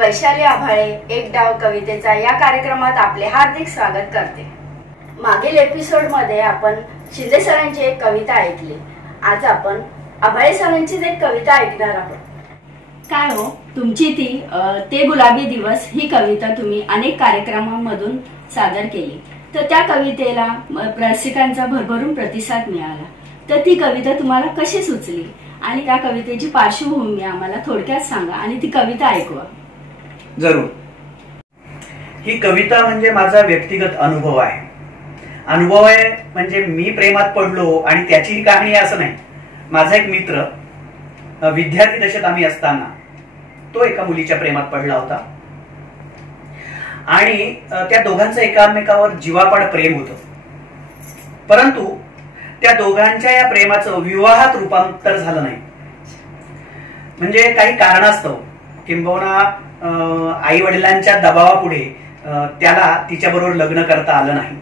वैशाली आभाळे एक डाव कवितेचा या कार्यक्रमात आपले हार्दिक स्वागत करते। मागील एपिसोड मध्ये आपण शिंदे सरांची एक कविता ऐकली। आज आपण आभाळे सरांचीच एक कविता ऐकणार आहोत। काय हो तुमची ती ते गुलाबी दिवस ही कविता तुम्ही अनेक कार्यक्रमांमधून सादर केली, तर त्या कवितेला रसिकांचा भरभरून प्रतिसाद मिळाला। तर ती कविता तुम्हाला कशी सुचली आणि त्या कवितेची पार्श्वभूमी आम्हाला थोडक्यात सांगा आणि ती कविता ऐकवा। जरूर। ही कविता म्हणजे माझा व्यक्तिगत अनुभव आहे। अनुभव आहे म्हणजे मी प्रेमात पडलो आणि त्याची कहाणी असं नाही। माझा एक मित्र विद्यार्थी दशेत आम्ही असताना तो एका मुलीच्या प्रेमात पडला होता आणि त्या दोघांचं एकामेकावर जीवापाड प्रेम होतं, परंतु त्या दोघांच्या या प्रेमाचं विवाहात रूपांतर झालं नाही। म्हणजे काही कारणास्तव किंबहुना आई वडिलांच्या दबावापुढे त्याला तिच्याबरोबर लग्न करता आलं नाही।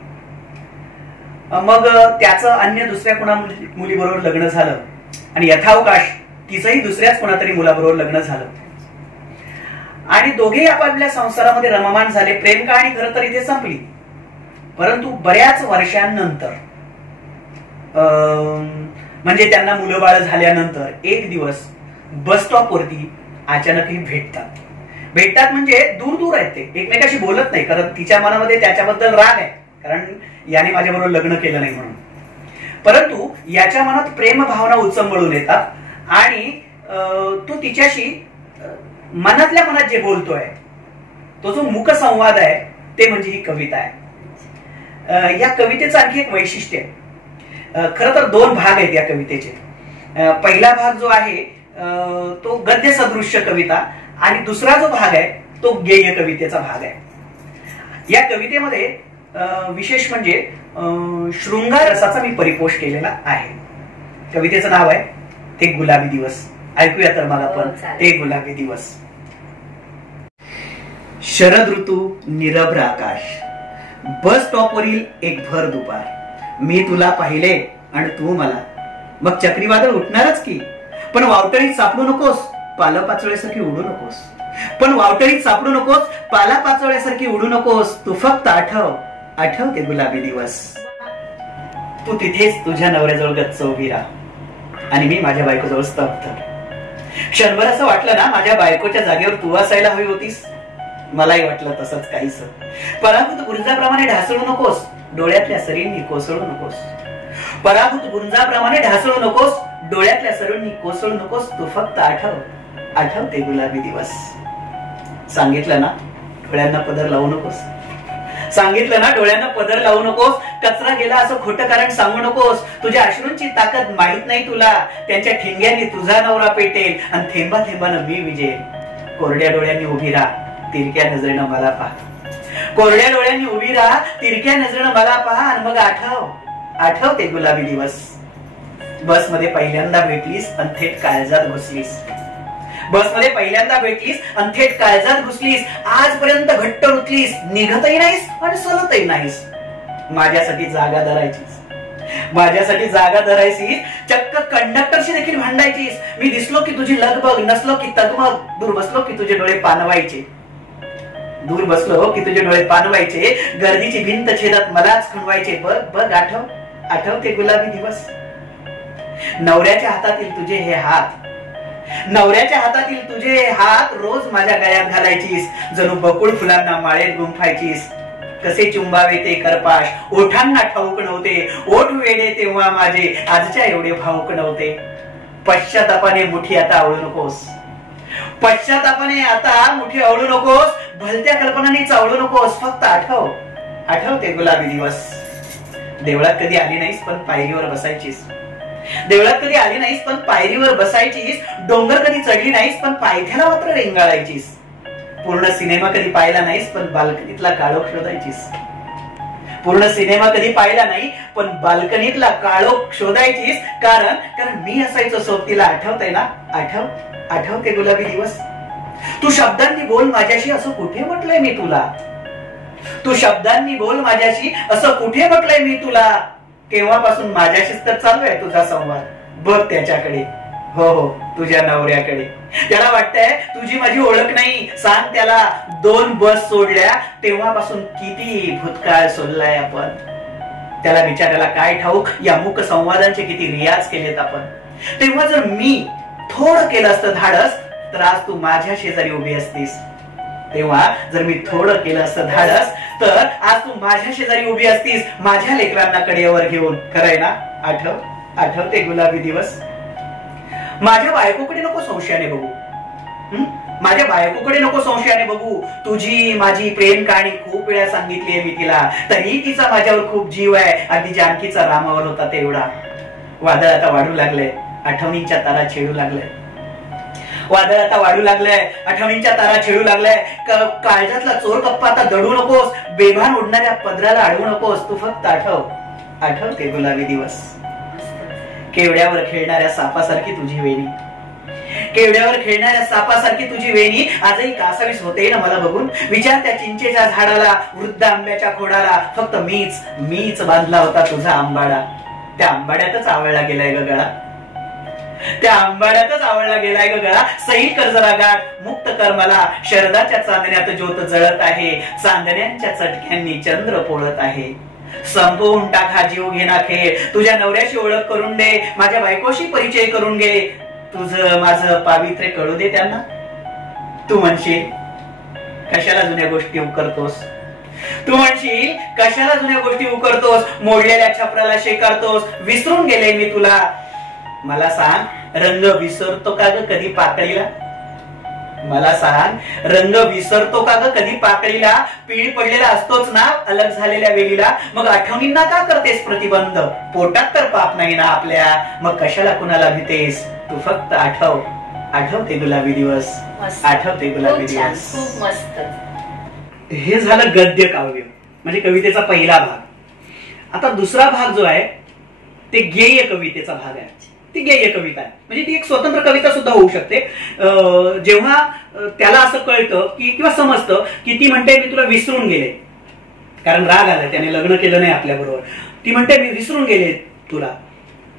मग त्याचं अन्य दुसऱ्या कोणा मुलीबरोबर लग्न झालं आणि यथावकाश तिचंही दुसऱ्याच कोणातरी मुलाबरोबर लग्न झालं आणि दोघेही आपापल्या संसारामध्ये रममाण झाले। प्रेम कहाणी खरं तर इथे संपली, परंतु बऱ्याच वर्षांनंतर म्हणजे त्यांना मुलं बाळ झाल्यानंतर एक दिवस बस स्टॉप वरती अचानक भेटतात म्हणजे दूर दूर आहेत, ते एकमेकाशी बोलत नाही, कारण तिच्या मनामध्ये त्याच्याबद्दल राग आहे, कारण याने माझ्याबरोबर लग्न केलं नाही म्हणून। परंतु याच्या मनात प्रेम भावना उचंबळून येतात आणि तो तिच्याशी मनातल्या मनात जे बोलतोय तो जो मुख संवाद आहे ते म्हणजे ही कविता आहे। या कवितेचं आणखी एक वैशिष्ट्य आहे। खरं तर दोन भाग आहेत या कवितेचे। पहिला भाग जो आहे तो गद्य सदृश्य कविता आणि दुसरा जो भाग आहे तो गेय कवितेचा भाग आहे। या कवितेमध्ये विशेष म्हणजे शृंगार रसाचा मी परिपोष केलेला आहे। कवितेचं नाव आहे ते गुलाबी दिवस। ऐकूया तर मला पण ते गुलाबी दिवस। शरद ऋतू, निरभ्र आकाश, बस स्टॉपवरील एक भर दुपार, मी तुला पाहिले आणि तू मला, मग चक्रीवादळ उठणारच की, पण वावटळीत सापडू नकोस, पालापाचोळ्यासारखी उडू नकोस, पण वावटळीत सापडू नकोस, पालापाचोळ्यासारखी उडू नकोस, तू फक्त आठव ते गुलाबी दिवस। तू तिथेच तुझ्या नवऱ्याजवळ गच्च उभी राहा आणि मी माझ्या बायकोजवळ स्तब्ध। क्षणभर असं वाटलं ना माझ्या बायकोच्या जागेवर तू असायला हवी होतीस। मलाही वाटलं तसंच काहीच, पराभूत गुंजाप्रमाणे ढासळू नकोस, डोळ्यातल्या सरींनी कोसळू नकोस, पराभूत गुंजाप्रमाणे ढासळू नकोस, डोळ्यातल्या सरींनी कोसळू नकोस, तू फक्त आठव ते गुलाबी दिवस। सांगितलं ना डोळ्यांना पदर लावू नकोस, सांगितलं ना डोळ्यांना पदर लावू नकोस, कचरा गेला असं खोटं कारण सांगू नकोस, तुझ्या अश्रूंची ताकद माहित नाही तुला, त्यांच्या ठिंग्यांनी तुझा नवरा पेटेल आणि थेंबा थेंबानं मी विजेल। कोरड्या डोळ्यांनी उभी राहा, तिरक्या नजरेनं मला पहा, कोरड्या डोळ्यांनी उभी राहा, तिरक्या नजरेनं मला पहा आणि मग आठव ते गुलाबी दिवस। बसमध्ये पहिल्यांदा भेटलीस आणि थेट काळजात घुसलीस, बसमध्ये पहिल्यांदा भेटलीस आणि थेट काळजात घुसलीस, आजपर्यंत घट्ट रुतलीस, निघतही नाहीस आणि सलतही नाहीस। माझ्यासाठी जागा धरायचीस, चक्क कंडक्टरशी देखील भांडायचीस। मी दिसलो की तुझी लगबग, नसलो की तगमग, दूर बसलो की तुझे डोळे पाणवायचे, गर्दीची भिंत छेदत मलाच खणवायचे। बघ आठव ते गुलाबी दिवस। नवऱ्याच्या हातातील तुझे हे हात रोज माझ्या गळ्यात घालायचीस, जणू बकुळ फुलांना माळेत गुंफायचीस। कसे चुंबावे ते करपाश, ओठांना ठाऊक नव्हते, ओठ वेडे तेव्हा माझे, आजच्या एवढे भाऊक नव्हते। पश्चातापाने मुठी आता आवळू नकोस, भलत्या कल्पनांनी चावळू नकोस, फक्त आठव ते गुलाबी दिवस। देवळात कधी आली नाहीस पण पायरीवर बसायचीस, डोंगर कधी चढली नाहीस पण पायथ्याला मात्र रेंगाळायचीस। पूर्ण सिनेमा कधी पाहिला नाहीस पण बाल्कनीतला काळोख शोधायचीस, कारण मी असायचो सोबतीला। आठवतंय ना? आठव ते गुलाबी दिवस। तू शब्दांनी बोल माझ्याशी असं कुठे म्हटलंय मी तुला, केव्हापासून माझ्याशीच तर चालू आहे तुझा संवाद। बघ त्याच्याकडे, हो हो, तुझ्या नवऱ्याकडे. त्याला वाटतंय तुझी माझी ओळख नाही. सांग त्याला, 2 बस सोडल्या तेव्हापासून किती भूतकाळ सोडलाय आपण. त्याला बिचाऱ्याला काय ठाऊक या मुक संवादांचे किती रियाज केलेत आपण. तेव्हा जर मी थोडं केलं असतं धाडस, तर आज तू माझ्या शेजारी उभी असतीस. तेव्हा जर मी थोडं केलं असतं धाडस, तर आज तू माझ्या शेजारी उभी असतीस, माझ्या लेकरांना कडेवर घेऊन. खरंय ना? आठव ते गुलाबी दिवस. माझ्या बायकोकडे नको संशयाने बघू. माझ्या बायकोकडे नको संशयाने बघू. तुझी माझी प्रेम कहाणी खूप वेळा सांगितलीये मी तिला, तरी तिचा माझ्यावर खूप जीव आहे. अगदी जानकीचा रामावर होता तेवढा. वादळ आता वाढू लागलंय, आठवणींच्या तारा छेडू लागलाय. वादळ आता वाढू लागलंय, आठवणींच्या तारा छेडू लागलाय. काळजातला चोर कप्पा आता दडू नकोस, बेभान उडणाऱ्या पदराला अडवू नकोस. तू फक्त आठव ते गुलाबी दिवस. केवड्यावर खेळणाऱ्या सापासारखी तुझी वेणी, केवड्यावर खेळणाऱ्या सापासारखी तुझी वेणी आजही कासावीस होते ना मला बघून. विचार त्या चिंचेच्या झाडाला, वृद्ध आंब्याच्या खोडाला फक्त मीच बांधला होता तुझा आंबाडा. त्या आंबाड्यातच आवळला गेलाय ग गळा, त्या आंबाड्यातच आवळला गेलाय ग गळा. सैल कर जरा गाठ, मुक्त कर मला. शरदाच्या चांदण्यात ज्योत जळत आहे, चांदण्यांच्या चटक्यांनी चंद्र पोळत आहे. संपवून टाक हा जीव घेणा खेळ. तुझ्या नवऱ्याशी ओळख करून दे, माझ्या बायकोशी परिचय करून घे. तुझं माझं पावित्र्य कळू दे त्यांना. तू म्हणशील कशाला जुन्या गोष्टी उकरतोस, तू म्हणशील कशाला जुन्या गोष्टी उकरतोस, मोडलेल्या छपराला शेकारतोस. विसरून गेले मी तुला. मला सांग, रंग विसरतो का ग कधी पाकळीला? मला सांग, रंग विसरतो का ग कधी पाकळीला? पिळी पडलेला असतोच ना अलग झालेल्या वेळीला. मग आठवणींना का करतेस प्रतिबंध? पोटात तर पाप नाही ना आपल्या, मग कशाला कुणाला भीतेस? तू फक्त आठव ते गुलाबी दिवस. आठव ते गुलाबी दिवस. खूप मस्त. हे झालं गद्य काव्य, म्हणजे कवितेचा पहिला भाग. आता दुसरा भाग जो आहे ते गेय कवितेचा भाग आहे. ती गेय कविता आहे, म्हणजे ती एक स्वतंत्र कविता सुद्धा होऊ शकते. जेव्हा त्याला असं कळतं की किंवा समजतं की ती म्हणते मी तुला विसरून गेले, कारण राग आला, त्याने लग्न केलं नाही आपल्या बरोबर. ती म्हणते मी विसरून गेले तुला,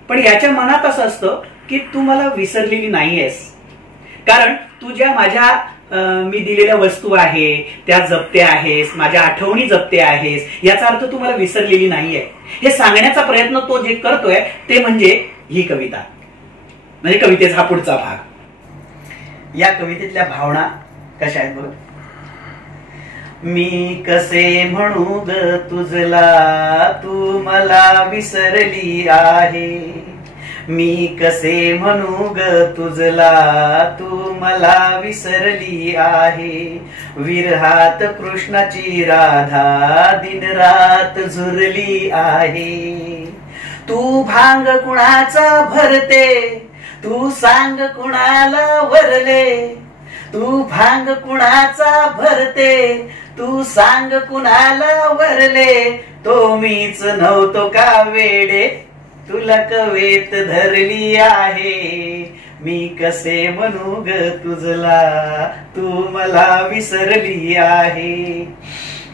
पण याच्या मनात असं असतं की तू मला विसरलेली नाहीयेस, कारण तुझ्या माझ्या मी दिलेल्या वस्तू आहे त्या जपते आहेस, माझ्या आठवणी जपते आहेस. याचा अर्थ तू मला विसरलेली नाहीये. हे सांगण्याचा प्रयत्न तो जे करतोय ते म्हणजे ही कविता, म्हणजे कवितेचा हा पुढचा भाग. या कवितेतल्या भावना कशा आहेत बघ. मी कसे म्हणू ग तुझला, तू मला विसरली आहे. मी कसे म्हणू ग तुझला, तू मला विसरली आहे. विरहात कृष्णाची राधा दिन रात झुरली आहे. तू भांग कुणाचा भरते, तू सांग कुणाला वरले. तू भांग कुणाचा भरते, तू सांग कुणाला वरले. तो मीच नव्हतो का वेडे, तुला कवेत धरली आहे. मी कसे म्हणू ग तुझला, तू मला विसरली आहे.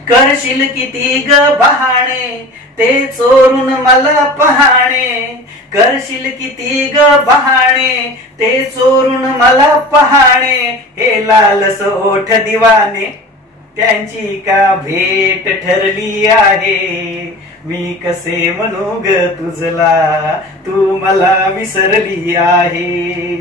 करशील किती ग बहाणे, ते चोरून मला पहाणे. करशील किती ग बहाणे, ते चोरून मला पहाणे. हे लालस ओठ दिवाने, त्यांची का भेट ठरली आहे. मी कसे म्हणू ग तुझला, तू मला विसरली आहे.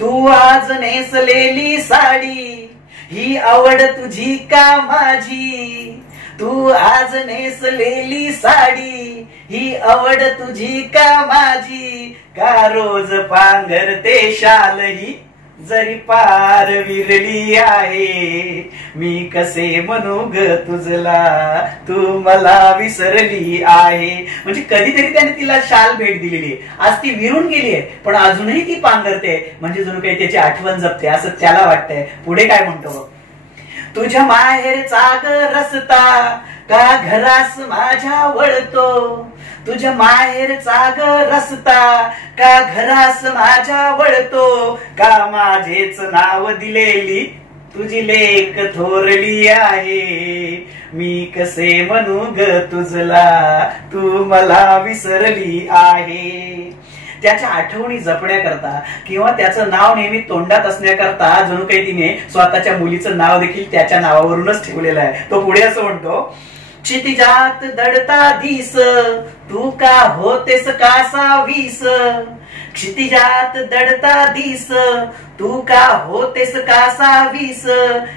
तू आज नेसलेली साडी, ही आवड तुझी का माझी. तू आज नेसलेली साडी, ही आवड तुझी का माझी. का रोज पांघरते शाल, ही जरी पार विरली आहे. मी कसे म्हणू ग तुझला, तू मला विसरली आहे. म्हणजे कधीतरी त्याने तिला शाल भेट दिलेली आहे, आज ती विरून गेली आहे, पण अजूनही ती पांघरते, म्हणजे जणू काही त्याची आठवण जपते असं त्याला वाटतंय. पुढे काय म्हणतो, तुझ्या माहेरचा ग रस्ता, का घरास माझ्या वळतो. तुझ्या माहेरचा ग रस्ता, का घरास माझ्या वळतो. का माझेच नाव दिलेली तुझी लेक थोरली आहे. मी कसे म्हणू ग तुझला, तू मला विसरली आहे. त्याच्या आठवणी जपण्याकरता किंवा त्याचं नाव नेहमी तोंडात असण्याकरता जणू काही तिने स्वतःच्या मुलीचं नाव देखील त्याच्या नावावरूनच ठेवलेलं आहे. तो पुढे असं म्हणतो, क्षितिजात दडता दिस तू का होतेस कासा वीस, क्षितिजात दडता दिस तू का होतेस कासा वीस,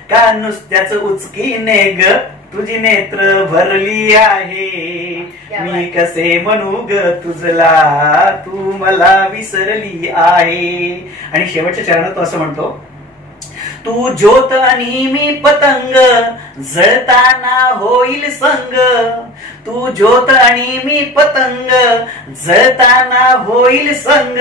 का नुसत्याच उचकीने ग तुझी नेत्र भरली आहे, मी कसे म्हणू ग तुझला तू मला विसरली आहे. आणि शेवटच्या चरणात तो असं म्हणतो, तू ज्योत आणि मी पतंग जळताना होईल संग, तू ज्योत आणि मी पतंग जळताना होईल संग,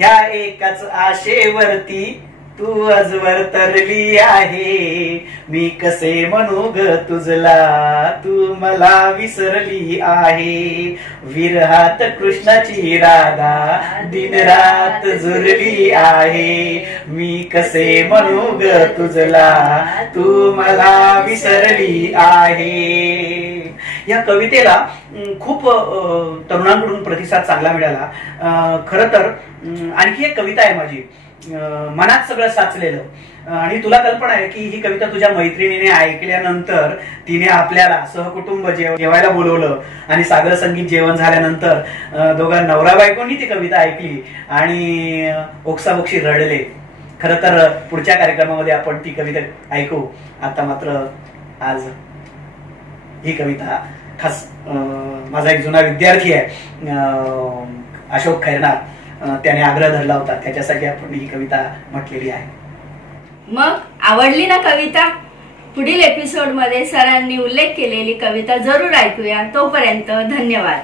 या एकाच आशेवरती तू आजवर तरली आहे, मी कसे म्हणू ग तुझला तू मला विसरली आहे, विरहात कृष्णाची राधा दिन रात झुरली आहे, मी कसे म्हणू ग तुझला तू मला विसरली आहे. या कवितेला खूप तरुणांकडून प्रतिसाद चांगला मिळाला. खर तर आणखी एक कविता आहे माझी, मनात सगळं साचलेलं, आणि तुला कल्पना आहे की ही कविता तुझ्या मैत्रिणीने ऐकल्यानंतर तिने आपल्याला सहकुटुंब जेवायला बोलवलं आणि सागर संगीत जेवण झाल्यानंतर दोघा नवरा बायकोनी ती कविता ऐकली आणि ओक्साबोक्षी रडले. खर तर पुढच्या कार्यक्रमामध्ये आपण ती कविता ऐकू. आता मात्र आज ही कविता खास माझा एक जुना विद्यार्थी आहे अशोक खैरनार, त्याने आग्रह धरला होता, त्याच्यासाठी आपण ही कविता म्हटलेली आहे. मग आवडली ना कविता? पुढील एपिसोड मध्ये सरांनी उल्लेख केलेली कविता जरूर ऐकूया. तोपर्यंत धन्यवाद.